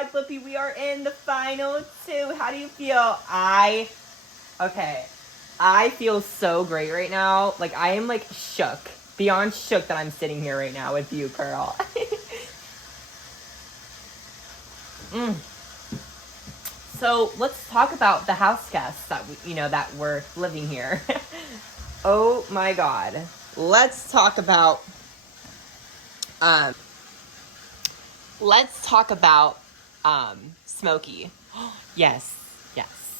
God, Flippy, we are in the final two. How do you feel? Okay. I feel so great right now. Like, I am, like, shook. Beyond shook that I'm sitting here right now with you, Pearl. So, let's talk about the house guests that, that were living here. Oh, my God. Let's talk about, um, Smokey. Yes.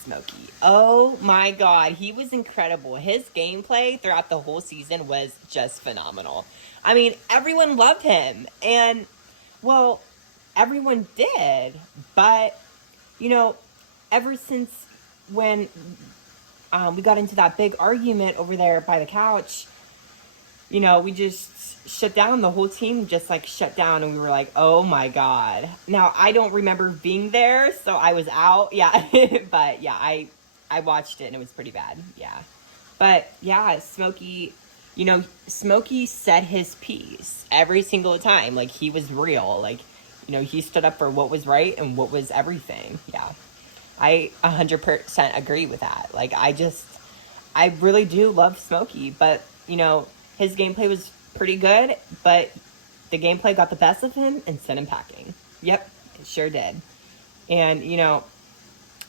Smokey. Oh my God, he was incredible. His gameplay throughout the whole season was just phenomenal. I mean, everyone loved him, and well, everyone did, but ever since when we got into that big argument over there by the couch, we just shut down. The whole team just like shut down, and we were like, oh my God. Now, I don't remember being there, so I was out. Yeah. But yeah, I watched it and it was pretty bad. Yeah. But yeah, Smokey, Smokey said his piece every single time. Like, he was real. Like, he stood up for what was right and what was everything. Yeah. I 100% agree with that. Like, I really do love Smokey, but, his gameplay was pretty good, but the gameplay got the best of him and sent him packing. Yep, it sure did. And,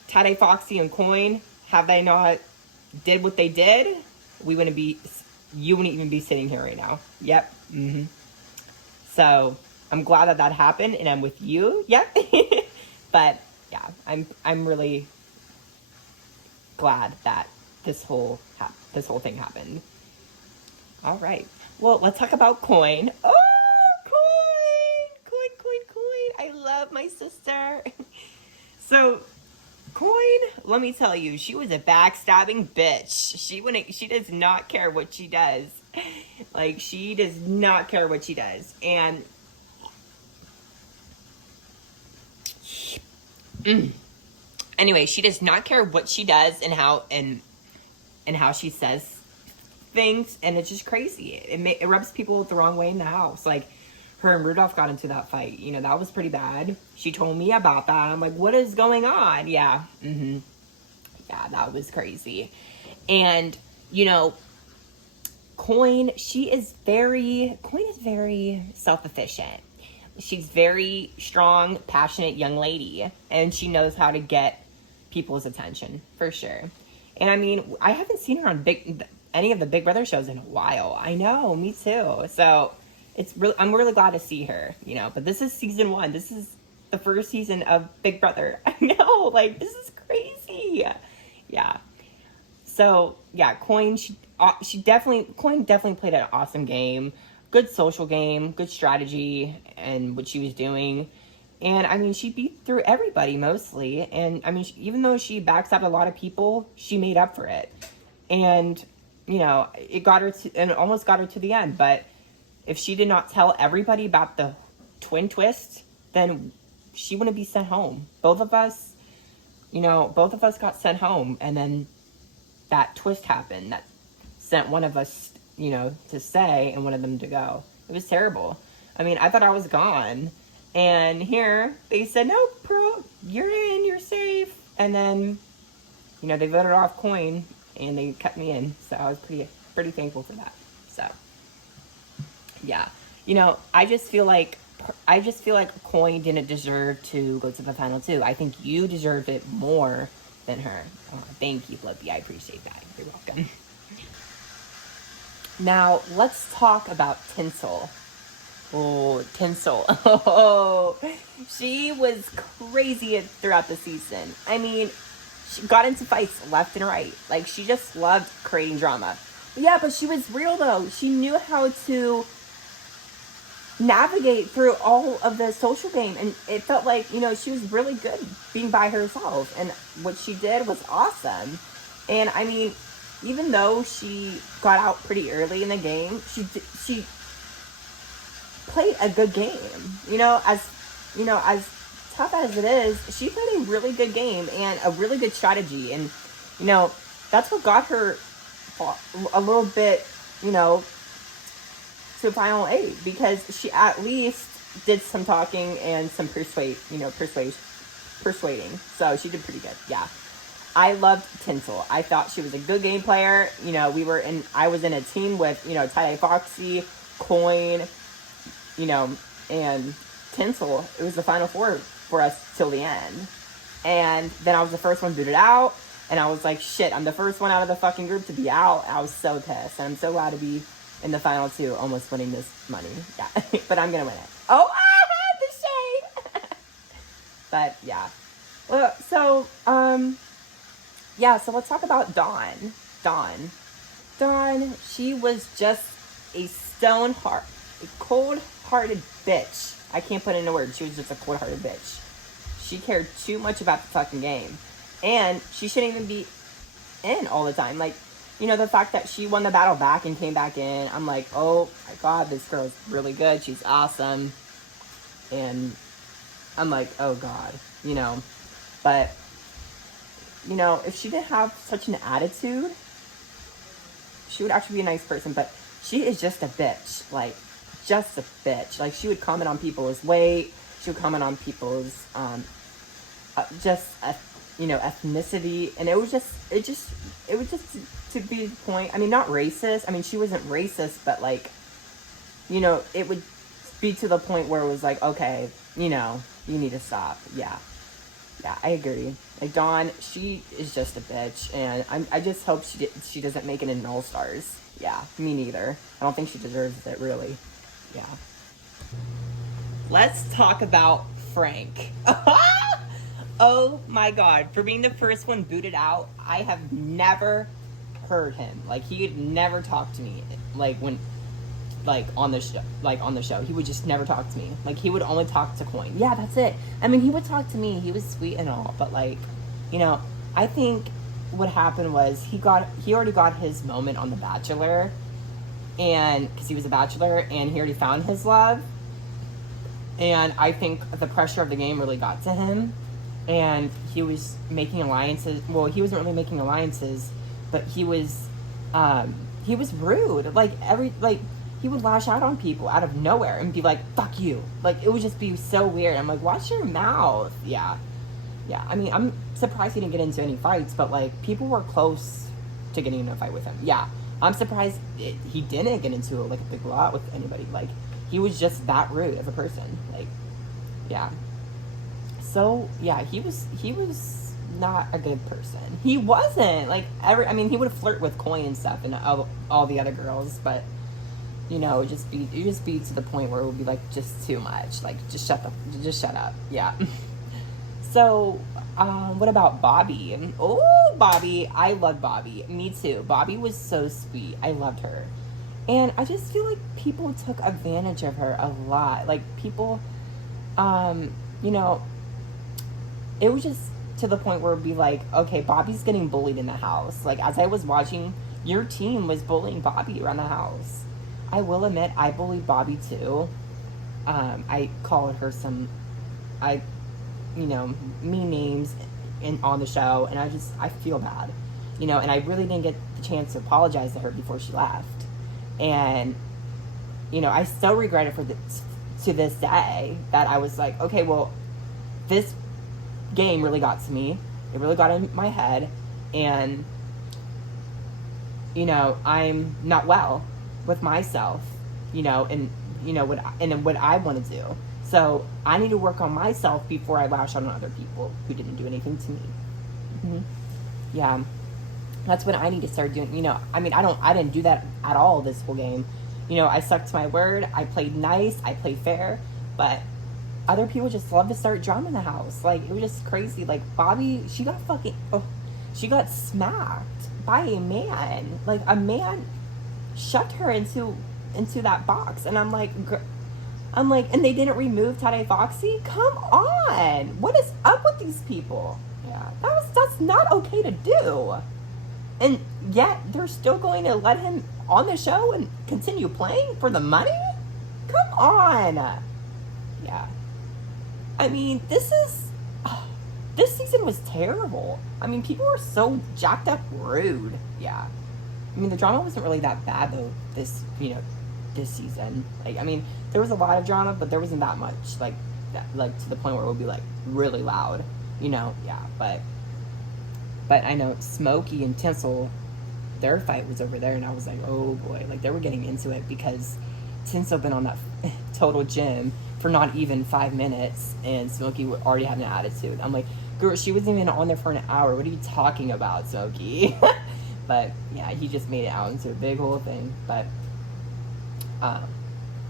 Tade, Foxy, and Coin, have they not did what they did, you wouldn't even be sitting here right now. Yep. So, I'm glad that happened, and I'm with you. Yep. But, yeah, I'm really glad that this whole thing happened. All right. Well, let's talk about Coin. Oh, Coin. I love my sister. So, Coin, let me tell you, she was a backstabbing bitch. She does not care what she does. Like, she does not care what she does. And anyway, she does not care what she does and how she says things, and it's just crazy. It rubs people the wrong way in the house. Like, her and Rudolph got into that fight. That was pretty bad. She told me about that. I'm like, what is going on? Yeah. Yeah, that was crazy. And, Coin is very self-efficient. She's very strong, passionate young lady, and she knows how to get people's attention, for sure. And I mean, I haven't seen her on any of the Big Brother shows in a while. I know, me too. So I'm really glad to see her, but this is season 1. This is the first season of Big Brother. I know, like, this is crazy. Yeah. So yeah, Coin definitely played an awesome game. Good social game, good strategy, and what she was doing. And I mean, she beat through everybody mostly. And I mean, even though she backstabbed a lot of people, she made up for it. And it got her and almost got her to the end. But if she did not tell everybody about the twin twist, then she wouldn't be sent home. Both of us got sent home, and then that twist happened that sent one of us, to stay and one of them to go. It was terrible. I mean, I thought I was gone, and here they said, no, Pearl, you're in, you're safe. And then, they voted off Coin, and they kept me in. So I was pretty thankful for that. So, yeah. I just feel like Coin didn't deserve to go to the final 2. I think you deserved it more than her. Oh, thank you, Flippy. I appreciate that. You're welcome. Now, let's talk about Tinsel. Oh, Tinsel. Oh, she was crazy throughout the season. I mean, she got into fights left and right. Like, she just loved creating drama. Yeah, but she was real, though. She knew how to navigate through all of the social game, and it felt like, she was really good being by herself, and what she did was awesome. And I mean, even though she got out pretty early in the game, she played a good game. As tough as it is, she played a really good game and a really good strategy, and that's what got her a little bit, to Final 8, because she at least did some talking and some persuading. So she did pretty good. Yeah. I loved Tinsel. I thought she was a good game player. You know, I was in a team with, you know, Tie-Dye Foxy, Coin, you know, and Tinsel. It was the final four for us till the end. And then I was the first one booted out. And I was like, shit, I'm the first one out of the fucking group to be out. I was so pissed. And I'm so glad to be in the final two, almost winning this money. Yeah. But I'm going to win it. Oh, the shade. But, yeah. Well, so, yeah, so let's talk about Dawn. Dawn, she was just a cold-hearted bitch. I can't put it into words. She was just a cold-hearted bitch. She cared too much about the fucking game. And she shouldn't even be in all the time. Like, you know, the fact that she won the battle back and came back in, I'm like, oh my god, this girl's really good. She's awesome. And I'm like, oh god, you know. But, you know, if she didn't have such an attitude, she would actually be a nice person. But she is just a bitch. Like, just a bitch. Like, she would comment on people's weight. She would comment on people's, you know, ethnicity, and it was just to be the point. I mean, not racist. I mean, she wasn't racist, but like, you know, it would be to the point where it was like, okay, you know, you need to stop. Yeah, I agree. Like Dawn, she is just a bitch, and I just hope she doesn't make it in All Stars. Yeah, me neither. I don't think she deserves it, really. Yeah. Let's talk about Frank. Oh my god, for being the first one booted out, I have never heard him. Like, he had never talked to me. Like, on the show. He would just never talk to me. Like, he would only talk to Coin. Yeah, that's it. I mean, he would talk to me. He was sweet and all, but like, you know, I think what happened was he already got his moment on The Bachelor, and because he was a bachelor, and he already found his love. And I think the pressure of the game really got to him. And he was making alliances. Well, he wasn't really making alliances, but he was rude. Like, he would lash out on people out of nowhere and be like, fuck you. Like, it would just be so weird. I'm like, watch your mouth. Yeah. I mean, I'm surprised he didn't get into any fights, but like, people were close to getting in a fight with him. Yeah. I'm surprised he didn't get into like a big lot with anybody. Like, he was just that rude of a person. Like, yeah. So, yeah, he was not a good person. He wasn't. Like, I mean, he would flirt with Coin and stuff and all the other girls, but, you know, it just be to the point where it would be, like, just too much. Like, just shut up. Yeah. So, what about Bobby? Oh, Bobby. I love Bobby. Me too. Bobby was so sweet. I loved her. And I just feel like people took advantage of her a lot. Like, people, you know, it was just to the point where it'd be like, okay, Bobby's getting bullied in the house. Like, as I was watching, your team was bullying Bobby around the house. I will admit, I bullied Bobby too. I called her mean names on the show, and I feel bad. You know, and I really didn't get the chance to apologize to her before she left. And, you know, I still regret it to this day that I was like, okay, well, this game really got to me. It really got in my head, and, you know, I'm not well with myself, you know, and, you know, what I want to do. So I need to work on myself before I lash out on other people who didn't do anything to me. Mm-hmm. Yeah, that's what I need to start doing. You know, I mean, I didn't do that at all this whole game. You know, I stuck to my word. I played nice. I played fair, but other people just love to start drama in the house. Like, it was just crazy. Like, Bobby, she got smacked by a man. Like, a man shoved her into that box, and I'm like, and they didn't remove Tie-Dye Foxy? Come on, what is up with these people? Yeah, that's not okay to do. And yet they're still going to let him on the show and continue playing for the money? Come on. Yeah. I mean, this season was terrible. I mean, people were so jacked up rude. Yeah. I mean, the drama wasn't really that bad, though, this, you know, this season. Like, I mean, there was a lot of drama, but there wasn't that much, like, that, like, to the point where it would be, like, really loud, you know? Yeah, but I know Smokey and Tinsel, their fight was over there, and I was like, oh boy, like, they were getting into it because Tinsel been on that Total Gym for not even 5 minutes, and Smokey already had an attitude. I'm like, girl, she wasn't even on there for an hour. What are you talking about, Smokey? But yeah, he just made it out into a big whole thing. But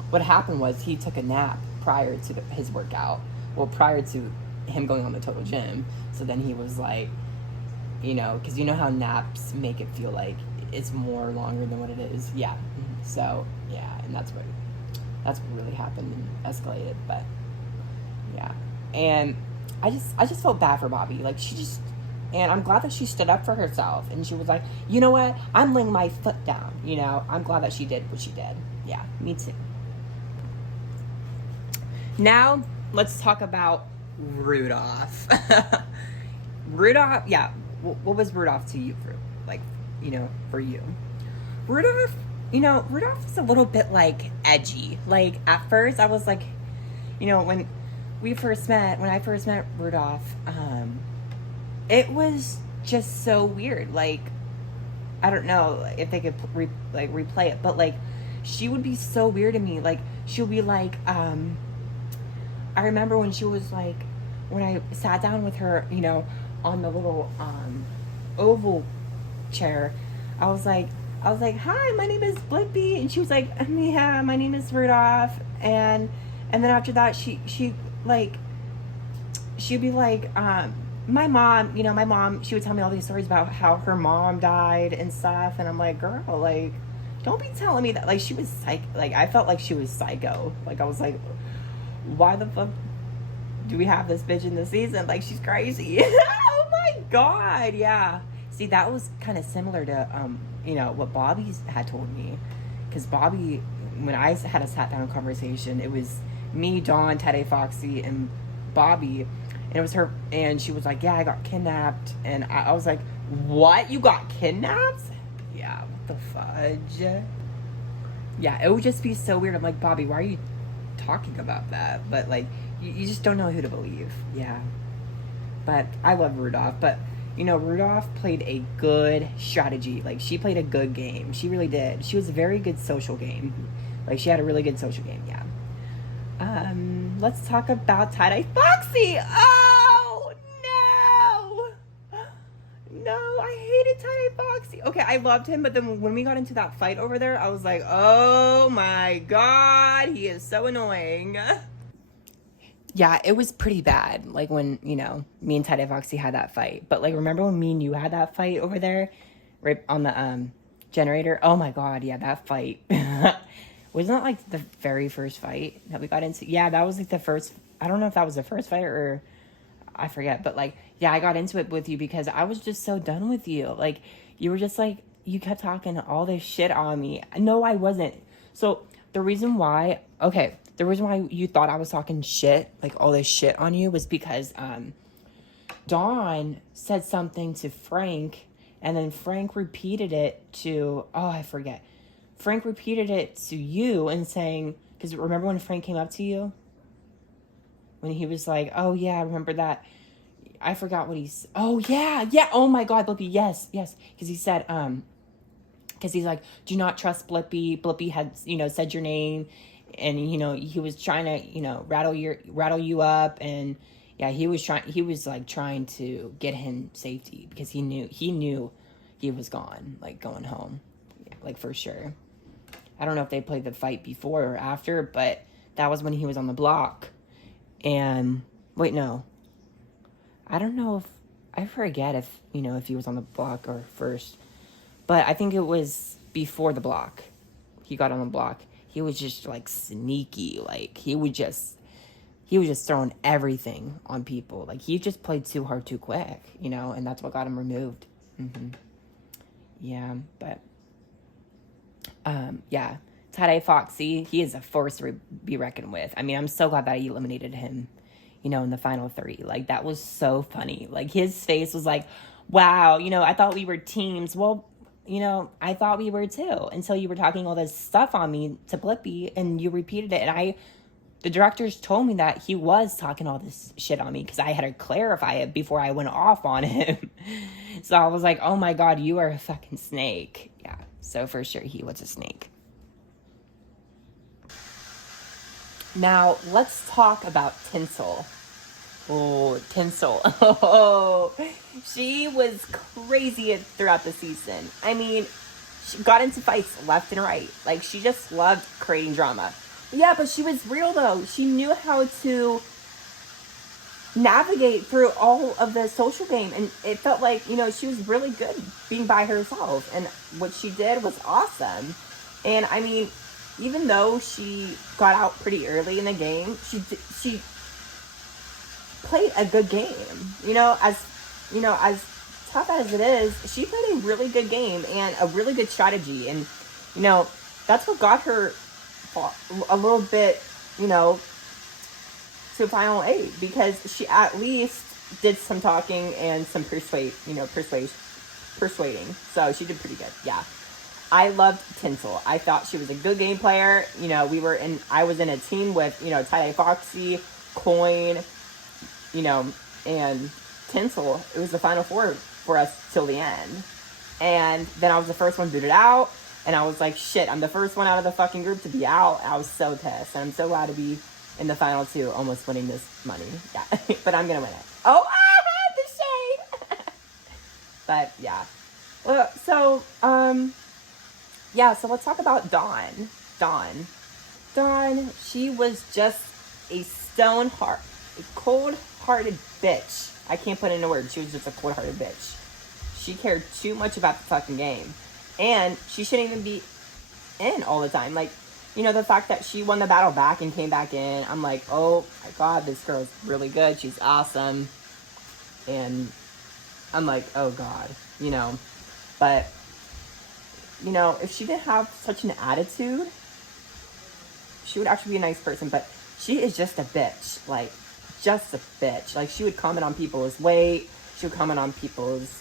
what happened was he took a nap prior to his workout. Well, prior to him going on the Total Gym. So then he was like, you know, because you know how naps make it feel like it's more longer than what it is. Yeah. So yeah, and that's what really happened and escalated. But yeah, and I just felt bad for Bobby. Like, and I'm glad that she stood up for herself, and she was like, you know what, I'm laying my foot down, you know. I'm glad that she did what she did. Yeah, me too. Now let's talk about Rudolph. Rudolph, yeah, what was Rudolph to you, for, like, you know, for you? Rudolph, you know, Rudolph is a little bit, like, edgy. Like, at first I was like, you know, when I first met Rudolph, it was just so weird. Like, I don't know if they could replay it, but like, she would be so weird to me. Like, she'll be like, I remember when she was like, when I sat down with her, you know, on the little oval chair, I was like, hi, my name is Blippi, and she was like, yeah, my name is Rudolph, and then after that, she'd be like, my mom, she would tell me all these stories about how her mom died and stuff, and I'm like, girl, like, don't be telling me that. Like, she was like, I felt like she was psycho. Like, I was like, why the fuck do we have this bitch in the season? Like, she's crazy. Oh my god, yeah. See, that was kind of similar to, you know, what Bobby had told me. Because Bobby, when I had a sat-down conversation, it was me, Dawn, Teddy, Foxy, and Bobby. And it was her, and she was like, yeah, I got kidnapped. And I was like, what? You got kidnapped? Yeah, what the fudge? Yeah, it would just be so weird. I'm like, Bobby, why are you talking about that? But, like, you just don't know who to believe. Yeah. But I love Rudolph. But, you know, Rudolph played a good strategy. Like, she played a good game. She really did. She was a very good social game. Like, she had a really good social game, yeah. Let's talk about Tie-Dye Foxy. Oh, no. No, I hated Tie-Dye Foxy. Okay, I loved him, but then when we got into that fight over there, I was like, oh my god, he is so annoying. Yeah, it was pretty bad, like, when, you know, me and Tie-Dye Foxy had that fight. But, like, remember when me and you had that fight over there? Right on the, generator? Oh my god, yeah, that fight. Wasn't that, like, the very first fight that we got into? Yeah, that was, like, the first... I don't know if that was the first fight or... I forget. But, like, yeah, I got into it with you because I was just so done with you. Like, you were just, like... You kept talking all this shit on me. No, I wasn't. So, the reason why... Okay, the reason why you thought I was talking shit, like, all this shit on you, was because, Dawn said something to Frank, and then Frank repeated it to... Oh, I forget. Frank repeated it to you and saying, because remember when Frank came up to you? When he was like, oh yeah, I remember that. I forgot what he's, oh yeah, oh my god, Blippi, yes. Because he said, because he's like, do not trust Blippi. Blippi had, you know, said your name, and, you know, he was trying to, you know, rattle you up, and yeah, he was trying to get him safety, because he knew he was gone, like, going home, yeah, like, for sure. I don't know if they played the fight before or after, but that was when he was on the block. And, wait, no. I don't know if, I forget if, you know, if he was on the block or first. But I think it was before the block. He got on the block. He was just, like, sneaky. Like, he was just throwing everything on people. Like, he just played too hard too quick, you know, and that's what got him removed. Yeah, but... yeah, Tie-Dye Foxy, he is a force to be reckoned with. I mean, I'm so glad that he eliminated him, you know, in the final 3. Like, that was so funny. Like, his face was like, wow, you know, I thought we were teams. Well, I thought we were too until you were talking all this stuff on me to Blippi and you repeated it. And the directors told me that he was talking all this shit on me because I had to clarify it before I went off on him. So I was like, oh my God, you are a fucking snake. Yeah, so for sure he was a snake. Now, let's talk about Tinsel. Oh, Tinsel. Oh, she was crazy throughout the season. I mean, she got into fights left and right. Like, she just loved creating drama. Yeah, but she was real, though. She knew how to navigate through all of the social game. And it felt like, she was really good being by herself. And what she did was awesome. And, I mean, even though she got out pretty early in the game, she played a good game. As tough as it is, she played a really good game and a really good strategy. And, that's what got her a little bit, to Final 8, because she at least did some talking and some persuading. So she did pretty good. Yeah. I loved Tinsel. I thought she was a good game player. I was in a team with, Tie-Dye Foxy, Coin, and Tinsel. It was the Final 4 for us till the end. And then I was the first one booted out. And I was like, shit, I'm the first one out of the fucking group to be out. I was so pissed. And I'm so glad to be in the Final 2, almost winning this money. Yeah. But I'm going to win it. Oh, the shade. But, yeah. So let's talk about Dawn. Dawn, she was just a cold-hearted bitch. I can't put it in a word. She was just a cold-hearted bitch. She cared too much about the fucking game. And she shouldn't even be in all the time. Like, the fact that she won the battle back and came back in, I'm like, oh my God, this girl's really good. She's awesome. And I'm like, oh God, But, if she didn't have such an attitude, she would actually be a nice person. But she is just a bitch. Like, just a bitch. Like, she would comment on people's weight. She would comment on people's